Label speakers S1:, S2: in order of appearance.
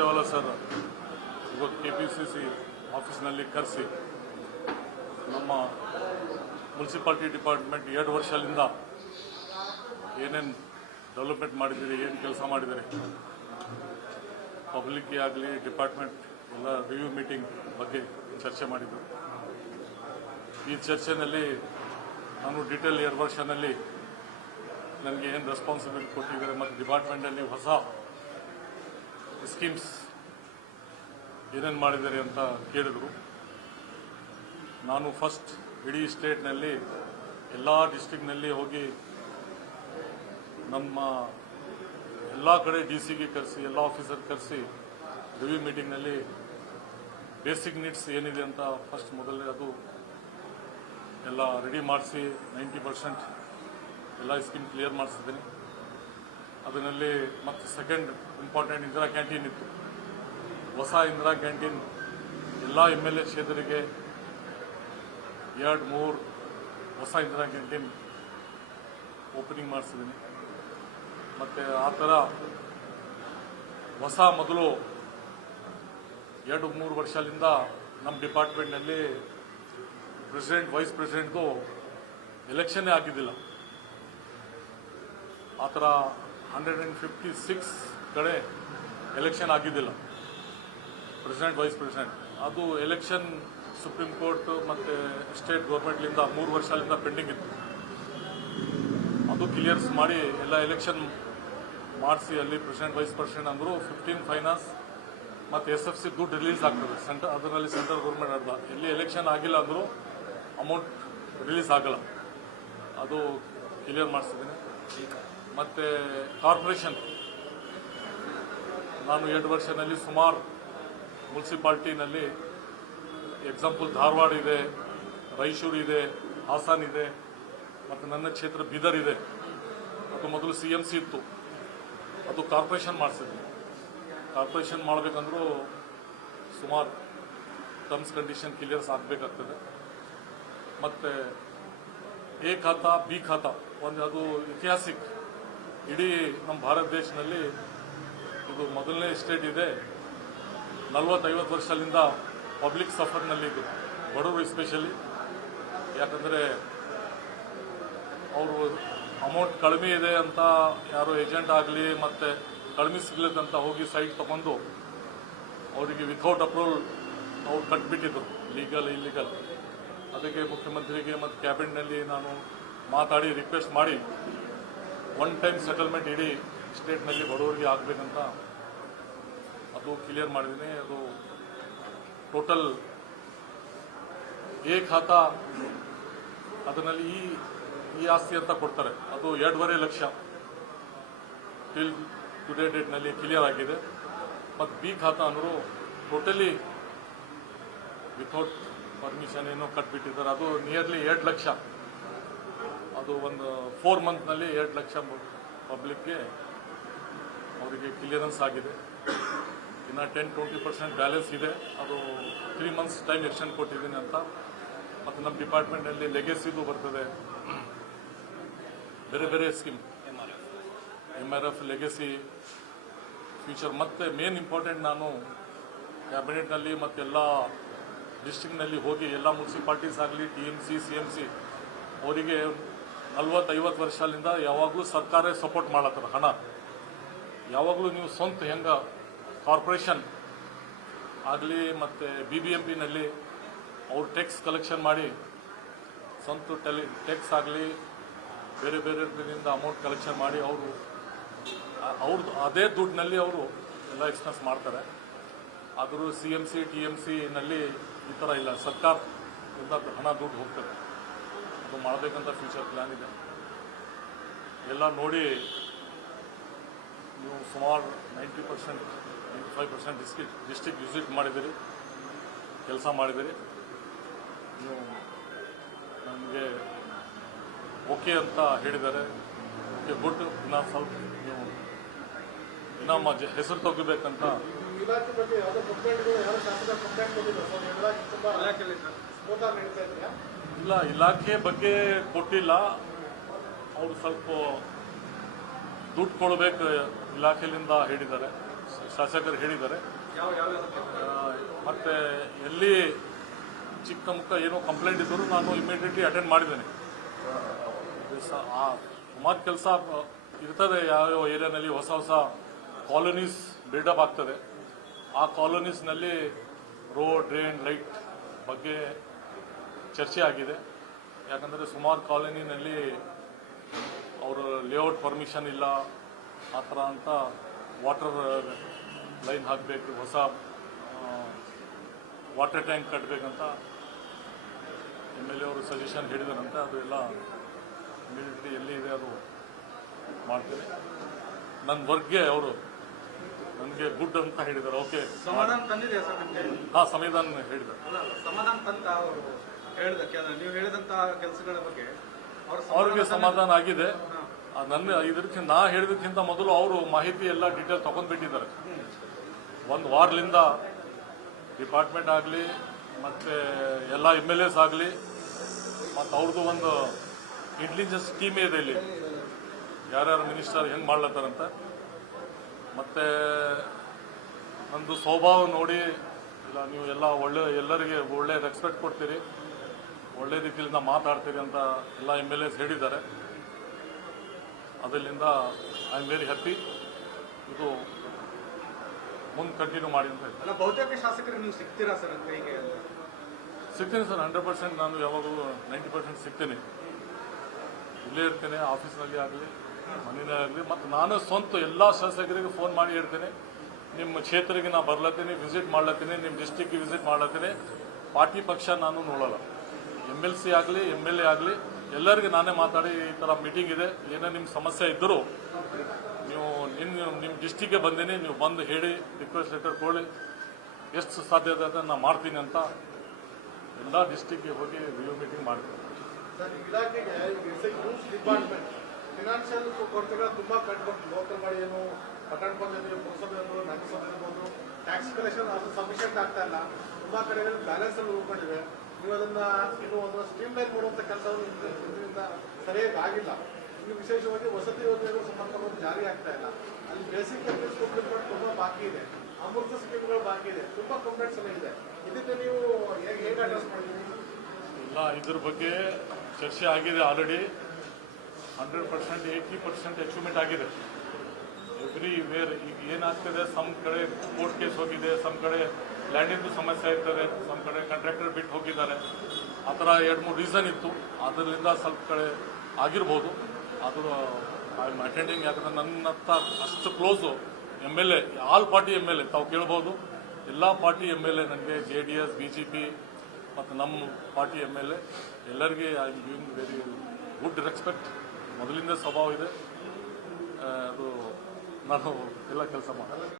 S1: Surjewala sir ಇವತ್ತು K P C C ಆಫೀಸ್ನಲ್ಲಿ ಕರೆಸಿ ನಮ್ಮ ಮುನ್ಸಿಪಾಲ್ಟಿ ಡಿಪಾರ್ಟ್ಮೆಂಟ್ ಎರಡು ವರ್ಷದಿಂದ ಏನೇನು ಡೆವಲಪ್ಮೆಂಟ್ ಮಾಡಿದ್ದೀರಿ, ಏನು ಕೆಲಸ ಮಾಡಿದ್ದೀರಿ? ಪಬ್ಲಿಕ್ಗೆ ಆಗಲಿ, ಡಿಪಾರ್ಟ್ಮೆಂಟ್ ಎಲ್ಲ ರಿವ್ಯೂ ಮೀಟಿಂಗ್ ಬಗ್ಗೆ ಚರ್ಚೆ ಮಾಡಿದ್ರು. ಈ ಚರ್ಚೆನಲ್ಲಿ ನಾನು ಡೀಟೇಲ್ ಎರಡು ವರ್ಷನಲ್ಲಿ ನನಗೆ ಏನು ರೆಸ್ಪಾನ್ಸಿಬಿಲಿಟಿ ಕೊಟ್ಟಿದ್ದಾರೆ ಮತ್ತು ಡಿಪಾರ್ಟ್ಮೆಂಟಲ್ಲಿ ಹೊಸ ಸ್ಕೀಮ್ಸ್ ಏನೇನು ಮಾಡಿದ್ದಾರೆ ಅಂತ ಕೇಳಿದರು. ನಾನು ಫಸ್ಟ್ ಇಡೀ ಸ್ಟೇಟ್ನಲ್ಲಿ ಎಲ್ಲ ಡಿಸ್ಟಿಕ್ನಲ್ಲಿ ಹೋಗಿ ನಮ್ಮ ಎಲ್ಲ ಕಡೆ ಡಿ ಸಿಗೆ ಕರೆಸಿ, ಎಲ್ಲ ಆಫೀಸರ್ ಕರೆಸಿ ರಿವ್ಯೂ ಮೀಟಿಂಗ್ನಲ್ಲಿ ಬೇಸಿಕ್ ನೀಡ್ಸ್ ಏನಿದೆ ಅಂತ ಫಸ್ಟ್ ಮೊದಲೇ ಅದು ಎಲ್ಲ ರೆಡಿ ಮಾಡಿಸಿ ನೈಂಟಿ ಪರ್ಸೆಂಟ್ ಎಲ್ಲ ಸ್ಕೀಮ್ ಕ್ಲಿಯರ್ ಮಾಡಿಸಿದ್ದೀನಿ. ಅದರಲ್ಲಿ ಮತ್ತು ಸೆಕೆಂಡ್ ಇಂಪಾರ್ಟೆಂಟ್ ಇಂದಿರಾ ಕ್ಯಾಂಟೀನ್ ಇತ್ತು. ಹೊಸ ಇಂದಿರಾ ಕ್ಯಾಂಟೀನ್ ಎಲ್ಲ ಎಂ ಎಲ್ ಎ ಕ್ಷೇತ್ರಕ್ಕೆ ಎರಡು, ಮೂರು ಹೊಸ ಇಂದಿರಾ ಕ್ಯಾಂಟೀನ್ ಓಪನಿಂಗ್ ಮಾಡಿಸಿದ್ದೀನಿ. ಮತ್ತು ಆ ಥರ ಹೊಸ ಮೊದಲು ಎರಡು, ಮೂರು ವರ್ಷದಿಂದ ನಮ್ಮ ಡಿಪಾರ್ಟ್ಮೆಂಟ್ನಲ್ಲಿ ಪ್ರೆಸಿಡೆಂಟ್ ವೈಸ್ ಪ್ರೆಸಿಡೆಂಟ್ದು ಎಲೆಕ್ಷನ್ನೇ ಆಗಿದ್ದಿಲ್ಲ. ಆ ಥರ ಹಂಡ್ರೆಡ್ ಆ್ಯಂಡ್ ಫಿಫ್ಟಿ ಸಿಕ್ಸ್ ಕಡೆ ಎಲೆಕ್ಷನ್ ಆಗಿದ್ದಿಲ್ಲ. President, vice president. ಅದು ಎಲೆಕ್ಷನ್ ಸುಪ್ರೀಂ ಕೋರ್ಟ್ ಮತ್ತು ಸ್ಟೇಟ್ ಗೌರ್ಮೆಂಟ್ಲಿಂದ ಮೂರು ವರ್ಷದಿಂದ ಪೆಂಡಿಂಗ್ ಇತ್ತು. ಅದು ಕ್ಲಿಯರ್ಸ್ ಮಾಡಿ ಎಲ್ಲ ಎಲೆಕ್ಷನ್ ಮಾಡಿಸಿ ಅಲ್ಲಿ ಪ್ರೆಸಿಡೆಂಟ್, ವೈಸ್ ಪ್ರೆಸಿಡೆಂಟ್ ಅಂದರು ಫಿಫ್ಟೀನ್ ಫೈನಾನ್ಸ್ ಮತ್ತು ಎಸ್ ಎಫ್ ಸಿ ದುಡ್ಡು ರಿಲೀಸ್ ಆಗ್ತದೆ. ಸೆಂಟರ್, ಅದರಲ್ಲಿ ಸೆಂಟ್ರಲ್ ಗೌರ್ಮೆಂಟ್ ಅರ್ಧ. ಎಲ್ಲಿ ಎಲೆಕ್ಷನ್ ಆಗಿಲ್ಲ ಅಂದರೂ ಅಮೌಂಟ್ ರಿಲೀಸ್ ಆಗಲ್ಲ. ಅದು ಕ್ಲಿಯರ್ ಮಾಡಿಸಿದ್ದೀನಿ. ಮತ್ತು ಕಾರ್ಪೊರೇಷನ್. ನಾನು ಎರಡು ವರ್ಷದಲ್ಲಿ ಸುಮಾರು ಮುನ್ಸಿಪಾಲ್ಟಿನಲ್ಲಿ ಎಕ್ಸಾಂಪಲ್ ಧಾರವಾಡ ಇದೆ, ರಾಯಚೂರು ಇದೆ, ಹಾಸನ ಇದೆ, ಮತ್ತು ನನ್ನ ಕ್ಷೇತ್ರ ಬೀದರ್ ಇದೆ. ಅದು ಮೊದಲು ಸಿ ಎಂ ಸಿ ಇತ್ತು. ಅದು ಕಾರ್ಪೊರೇಷನ್ ಮಾಡಿಸಿದ್ವಿ. ಕಾರ್ಪೊರೇಷನ್ ಮಾಡಬೇಕಂದ್ರೂ ಸುಮಾರು ಟರ್ಮ್ಸ್ ಕಂಡೀಷನ್ ಕ್ಲಿಯರ್ಸ್ ಆಗಬೇಕಾಗ್ತದೆ. ಮತ್ತು ಎ ಖಾತಾ, ಬಿ ಖಾತಾ, ಒಂದು ಅದು ಐತಿಹಾಸಿಕ್ ಇಡೀ ನಮ್ಮ ಭಾರತ ದೇಶದಲ್ಲಿ ಇದು ಮೊದಲನೇ ಸ್ಟೇಟ್ ಇದೆ. ನಲ್ವತ್ತೈವತ್ತು ವರ್ಷದಿಂದ ಪಬ್ಲಿಕ್ ಸಫರ್ನಲ್ಲಿ ಇದು, ಬಡವರು ಎಸ್ಪೆಷಲಿ ಯಾಕಂದರೆ ಅವರು ಅಮೌಂಟ್ ಕಡಿಮೆ ಇದೆ ಅಂತ ಯಾರೋ ಏಜೆಂಟ್ ಆಗಲಿ ಮತ್ತು ಕಡಿಮೆ ಸಿಗ್ಲಕ್ಕಂತ ಹೋಗಿ ಸೈಟ್ ತಗೊಂಡು ಅವರಿಗೆ ವಿಥೌಟ್ ಅಪ್ರೂವಲ್ ಅವ್ರು ಕಟ್ಬಿಟ್ಟಿದ್ರು ಲೀಗಲ್ ಇಲ್ಲಿಗಲ್ ಅದಕ್ಕೆ ಮುಖ್ಯಮಂತ್ರಿಗೆ ಮತ್ತು ಕ್ಯಾಬಿನೆಟ್ನಲ್ಲಿ ನಾನು ಮಾತಾಡಿ ರಿಕ್ವೆಸ್ಟ್ ಮಾಡಿ ಒನ್ ಟೈಮ್ ಸೆಟಲ್ಮೆಂಟ್ ಇಡೀ ಸ್ಟೇಟ್ನಲ್ಲಿ ಬಡವರಿಗೆ ಆಗಬೇಕಂತ ಅದು ಕ್ಲಿಯರ್ ಮಾಡಿದ್ದೀನಿ. ಅದು ಟೋಟಲ್ ಎ ಖಾತಾ ಅದರಲ್ಲಿ ಈ ಈ ಆಸ್ತಿ ಅಂತ ಕೊಡ್ತಾರೆ. ಅದು ಎರಡೂವರೆ ಲಕ್ಷ ಟಿಲ್ ಟುಡೇ ಡೇಟ್ನಲ್ಲಿ ಕ್ಲಿಯರ್ ಆಗಿದೆ. ಮತ್ತು ಬಿ ಖಾತಾ ಅಂದರು ಟೋಟಲಿ ವಿಥೌಟ್ ಪರ್ಮಿಷನ್ ಏನೋ ಕಟ್ಬಿಟ್ಟಿದ್ದಾರೆ. ಅದು ನಿಯರ್ಲಿ ಎರಡು ಲಕ್ಷ. ಅದು ಒಂದು ಫೋರ್ ಮಂತ್ನಲ್ಲಿ ಎರಡು ಲಕ್ಷ ಪಬ್ಲಿಕ್ಗೆ ಅವರಿಗೆ ಕ್ಲಿಯರೆನ್ಸ್ ಆಗಿದೆ. ಇನ್ನು ಟೆನ್ ಟ್ವೆಂಟಿ ಪರ್ಸೆಂಟ್ ಬ್ಯಾಲೆನ್ಸ್ ಇದೆ. ಅದು ತ್ರೀ ಮಂತ್ಸ್ ಟೈಮ್ ಎಕ್ಸ್ಟೆಂಡ್ ಕೊಟ್ಟಿದ್ದೀನಿ ಅಂತ. ಮತ್ತು ನಮ್ಮ ಡಿಪಾರ್ಟ್ಮೆಂಟಲ್ಲಿ ಲೆಗೆಸಿದು ಬರ್ತದೆ. ಬೇರೆ ಬೇರೆ scheme M R F legacy future ಮತ್ತು ಮೇನ್ ಇಂಪಾರ್ಟೆಂಟ್ ನಾನು ಕ್ಯಾಬಿನೆಟ್ನಲ್ಲಿ ಮತ್ತೆಲ್ಲ ಡಿಸ್ಟಿಕ್ನಲ್ಲಿ ಹೋಗಿ ಎಲ್ಲ ಮುನ್ಸಿಪಾಲ್ಟೀಸ್ ಆಗಲಿ T M C C M C ಅವರಿಗೆ ನಲ್ವತ್ತೈವತ್ತು ವರ್ಷದಿಂದ ಯಾವಾಗಲೂ ಸರ್ಕಾರ ಸಪೋರ್ಟ್ ಮಾಡತ್ತಾರ ಹಣ. ಯಾವಾಗಲೂ ನೀವು ಸ್ವಂತ ಹೆಂಗೆ ಕಾರ್ಪೊರೇಷನ್ ಆಗಲಿ ಮತ್ತು ಬಿ ಬಿ ಎಂ ಪಿನಲ್ಲಿ ಅವ್ರು ಟ್ಯಾಕ್ಸ್ ಕಲೆಕ್ಷನ್ ಮಾಡಿ ಸ್ವಂತ ಟೆಲಿ ಟ್ಯಾಕ್ಸ್ ಆಗಲಿ, ಬೇರೆ ಬೇರೆ ಅಮೌಂಟ್ ಕಲೆಕ್ಷನ್ ಮಾಡಿ ಅವರು ಅವ್ರದ್ದು ಅದೇ ದುಡ್ಡಿನಲ್ಲಿ ಅವರು ಎಲ್ಲ ಎಕ್ಸ್ಪೆನ್ಸ್ ಮಾಡ್ತಾರೆ. ಆದರೂ C M C T M ಸಿನಲ್ಲಿ ಈ ಥರ ಇಲ್ಲ. ಸರ್ಕಾರದಿಂದ ಹಣ ದುಡ್ಡು ಹೋಗ್ತದೆ. ಅದು ಮಾಡಬೇಕಂತ ಫ್ಯೂಚರ್ ಪ್ಲ್ಯಾನ್ ಇದೆ. ಎಲ್ಲ ನೋಡಿ ನೀವು ಸುಮಾರು ninety percent ninety five percent district district visit ಮಾಡಿದ್ದೀರಿ, ಕೆಲಸ ಮಾಡಿದ್ದೀರಿ. ನೀವು ನಮಗೆ ಓಕೆ ಅಂತ ಹೇಳಿದ್ದಾರೆ. ಓಕೆ ಗುಡ್ ಇನ್ನೂ ಸ್ವಲ್ಪ ನೀವು ಇನ್ನೂ ಮ ಜ- ಹೆಸರು ತೆಗಿಬೇಕಂತ
S2: ಬಗ್ಗೆ
S1: ಇಲ್ಲ ಇಲಾಖೆ ಬಗ್ಗೆ ಕೊಟ್ಟಿಲ್ಲ. ಅವರು ಸ್ವಲ್ಪ ದುಡ್ಡು ಕೊಡಬೇಕು ಇಲಾಖೆಯಿಂದ ಹೇಳಿದ್ದಾರೆ. ಶಾಸಕರು ಹೇಳಿದ್ದಾರೆ. ಮತ್ತು ಎಲ್ಲಿ ಚಿಕ್ಕ ಮುಕ್ಕ ಏನೋ ಕಂಪ್ಲೇಂಟ್ ಇದ್ದರೂ ನಾನು ಇಮಿಡಿಯೇಟ್ಲಿ ಅಟೆಂಡ್ ಮಾಡಿದ್ದೇನೆ. ಸುಮಾರು ಕೆಲಸ ಇರ್ತದೆ ಯಾವ್ಯಾವ ಏರಿಯಾನಲ್ಲಿ ಹೊಸ ಹೊಸ ಕಾಲೋನೀಸ್ ಬಿಲ್ಡಪ್ ಆಗ್ತದೆ. ಆ ಕಾಲೋನೀಸ್ನಲ್ಲಿ ರೋಡ್ ಡ್ರೈನ್ ಲೈಟ್ ಬಗ್ಗೆ ಚರ್ಚೆ ಆಗಿದೆ. ಯಾಕಂದರೆ ಸುಮಾರು ಕಾಲೋನಿನಲ್ಲಿ ಅವರು ಲೇಔಟ್ ಪರ್ಮಿಷನ್ ಇಲ್ಲ ಆ ಥರ ಅಂತ ವಾಟರ್ ಲೈನ್ ಹಾಕಬೇಕು ಹೊಸ ವಾಟರ್ ಟ್ಯಾಂಕ್ ಕಟ್ಟಬೇಕಂತ ಎಂ ಎಲ್ ಎ ಅವರು ಸಜೆಷನ್ ಹೇಳಿದಾರಂತೆ. ಅದು ಎಲ್ಲ ಇಮಿಡಿಯೇಟ್ಲಿ ಎಲ್ಲಿ ಇದೆ ಅದು ಮಾಡ್ತೇನೆ ನನ್ನ ವರ್ಕ್ಗೆ ಅವರು ನನಗೆ ಗುಡ್ ಅಂತ ಹೇಳಿದ್ದಾರೆ ಓಕೆ
S2: ಸಮಾಧಾನ
S1: ಹಾಂ ಸಂವಿಧಾನ ಹೇಳಿದ್ದಾರೆ.
S2: ಹೇಳಿದ ನೀವು ಹೇಳಿದಂತ ಕೆಲಸಗಳ ಬಗ್ಗೆ ಅವ್ರ
S1: ಅವ್ರಿಗೆ ಸಮಾಧಾನ ಆಗಿದೆ. ನನ್ನ ಇದಕ್ಕಿಂತ ನಾ ಹೇಳಿದಕ್ಕಿಂತ ಮೊದಲು ಅವರು ಮಾಹಿತಿ ಎಲ್ಲ ಡೀಟೇಲ್ ತಗೊಂಡ್ಬಿಟ್ಟಿದ್ದಾರೆ ಒಂದು ವಾರ್ಲಿಂದ ಡಿಪಾರ್ಟ್ಮೆಂಟ್ ಆಗಲಿ ಮತ್ತು ಎಲ್ಲ ಎಂ ಎಲ್ ಎಸ್ ಆಗಲಿ ಮತ್ತು ಅವ್ರದ್ದು ಒಂದು ಇಂಟೆಲಿಜೆನ್ಸ್ ಟೀಮೇ ಇದೆ ಇಲ್ಲಿ. ಯಾರ್ಯಾರು ಮಿನಿಸ್ಟರ್ ಹೆಂಗೆ ಮಾಡ್ಲತ್ತಾರಂತ. ಮತ್ತು ನಂದು ಸ್ವಭಾವ ನೋಡಿ ಇಲ್ಲ ನೀವು ಎಲ್ಲ ಒಳ್ಳೆ ಎಲ್ಲರಿಗೆ ಒಳ್ಳೆ ರೆಸ್ಪೆಕ್ಟ್ ಕೊಡ್ತೀರಿ. ಒಳ್ಳೆ ರೀತಿಯಿಂದ ಮಾತಾಡ್ತೀರಿ ಅಂತ ಎಲ್ಲ ಎಂ ಎಲ್ ಎಸ್ ಹೇಳಿದ್ದಾರೆ. ಅದರಿಂದ ಐ ಆಮ್ ವೆರಿ ಹ್ಯಾಪಿ ಇದು ಮುಂದೆ ಕಂಟಿನ್ಯೂ ಮಾಡಿ ಅಂತ
S2: ಬಹುತೇಕ ಶಾಸಕರಿಗೆ ನೀವು ಸಿಗ್ತೀರಾ ಸರ್
S1: ಸಿಗ್ತೀನಿ ಸರ್ ಹಂಡ್ರೆಡ್ ಪರ್ಸೆಂಟ್ ನಾನು ಯಾವಾಗಲೂ ನೈಂಟಿ ಪರ್ಸೆಂಟ್ ಸಿಗ್ತೀನಿ. ಇಲ್ಲೇ ಇರ್ತೇನೆ ಆಫೀಸ್ನಲ್ಲಿ ಆಗಲಿ ಮನೆಯಲ್ಲೇ ಆಗಲಿ ಮತ್ತು ನಾನು ಸ್ವಂತ ಎಲ್ಲ ಶಾಸಕರಿಗೆ ಫೋನ್ ಮಾಡಿ ಹೇಳ್ತೇನೆ. ನಿಮ್ಮ ಕ್ಷೇತ್ರಕ್ಕೆ ನಾನು ಬರ್ಲತ್ತೀನಿ ವಿಸಿಟ್ ಮಾಡ್ಲತ್ತೀನಿ ನಿಮ್ಮ ಡಿಸ್ಟಿಕ್ಗೆ ವಿಸಿಟ್ ಮಾಡ್ಲತ್ತೀನಿ. ಪಾರ್ಟಿ ಪಕ್ಷ ನಾನು ನೋಡಲ್ಲ. ಎಂ ಎಲ್ ಸಿ ಆಗಲಿ ಎಂ ಎಲ್ ಎ ಆಗಲಿ, ಎಲ್ಲರಿಗೂ ನಾನೇ ಮಾತಾಡಿ ಈ ಥರ ಮೀಟಿಂಗ್ ಇದೆ. ಏನೇ ನಿಮ್ಮ ಸಮಸ್ಯೆ ಇದ್ದರೂ ನೀವು ನಿನ್ನ ನಿಮ್ಮ ಡಿಸ್ಟಿಕ್ಗೆ ಬಂದೀನಿ, ನೀವು ಬಂದು ಹೇಳಿ ರಿಕ್ವೆಸ್ಟ್ ಲೆಟರ್ ಕೊಡಿ. ಎಷ್ಟು ಸಾಧ್ಯ ಇದೆ ನಾನು ಮಾಡ್ತೀನಿ ಅಂತ ಎಲ್ಲ ಡಿಸ್ಟಿಕ್ಗೆ ಹೋಗಿ ರಿವ್ಯೂ ಮೀಟಿಂಗ್ ಮಾಡ್ತೀನಿ.
S3: ಫಿನಾನ್ಷಿಯಲ್ ಕೊರತೆಗಳು ತುಂಬಾ ಕಂಡುಬಂತು ಲೋಕಲ್ ಏನು, ಪಟ್ಟಣ ಪಂಚಾಯತ್, ಪುರಸಭೆ ಇರ್ಬೋದು ನಗರಸಭೆ ಇರ್ಬೋದು ಟ್ಯಾಕ್ಸ್ ಕಲೆಕ್ಷನ್ ಅದು ಸಫಿಷಿಯಂಟ್ ಆಗ್ತಾ ಇಲ್ಲ. ತುಂಬಾ ಕಡೆಗಳಲ್ಲಿ ಬ್ಯಾಲೆನ್ಸ್ ಉಳ್ಕೊಂಡಿವೆ ನೀವು ಅದನ್ನ ಇನ್ನು ಒಂದು ಸ್ಟ್ರೀಮ್ ಲೈನ್ ಮಾಡುವಂತ ಕೆಲಸವನ್ನು ಇದರಿಂದ ಸರಿಯಾಗಿ ಆಗಿಲ್ಲ. ಇನ್ನು ವಿಶೇಷವಾಗಿ ವಸತಿ ಯೋಜನೆಗಳು ಸಂಪರ್ಕವನ್ನು ಜಾರಿ ಆಗ್ತಾ ಇಲ್ಲ. ಅಲ್ಲಿ ಬೇಸಿಕ್ ಕಂಪ್ಲೀಟ್ ಕಂಪ್ಲೀಟ್ ತುಂಬಾ ಬಾಕಿ ಇದೆ. ಅಮೃತ ಸ್ಕೀಮ್ಗಳು ಬಾಕಿ ಇದೆ. ತುಂಬಾ ಕಂಪ್ಲೇಂಟ್ಸ್ ಎಲ್ಲ ಇದೆ. ಇದಕ್ಕೆ ನೀವು ಹೇಗೆ ಹೇಗೆ ಅಡ್ರೆಸ್ ಮಾಡಿದ್ದೀರಿ?
S1: ಇಲ್ಲ, ಇದ್ರ ಬಗ್ಗೆ ಚರ್ಚೆ ಆಗಿದೆ already hundred percent eighty percent achievement ಆಗಿದೆ. ಎವ್ರಿ ವೇರ್ ಈಗ ಏನಾಗ್ತದೆ ಸಮ್ ಕಡೆ ಕೋರ್ಟ್ ಕೇಸ್ ಹೋಗಿದೆ ಸಮ್ ಕಡೆ ಲ್ಯಾಂಡಿಂದು ಸಮಸ್ಯೆ ಇರ್ತದೆ ಸಮ್ ಕಡೆ ಕಾಂಟ್ರಾಕ್ಟರ್ ಬಿಟ್ಟು ಹೋಗಿದ್ದಾರೆ. ಆ ಥರ ಎರಡು ಮೂರು ರೀಸನ್ ಇತ್ತು. ಅದರಿಂದ ಸ್ವಲ್ಪ ಕಡೆ ಆಗಿರ್ಬೋದು. ಅದು ಐ ಆಮ್ ಅಟೆಂಡಿಂಗ್ ಯಾಕಂದ್ರೆ ನನ್ನ ಅಷ್ಟು close M L A all party M L A ತಾವು ಕೇಳ್ಬೋದು. ಎಲ್ಲ ಪಾರ್ಟಿ ಎಂ ಎಲ್ ಎ ನನಗೆ J D S B J P ಮತ್ತು ನಮ್ಮ ಪಾರ್ಟಿ ಎಂ ಎಲ್ ಎ ಎಲ್ಲರಿಗೆ I am giving very good respect ಮೊದಲಿಂದ ಸ್ವಭಾವ ಇದೆ. ಅದು ನಾನು ಎಲ್ಲ ಕೆಲಸ ಮಾಡಿ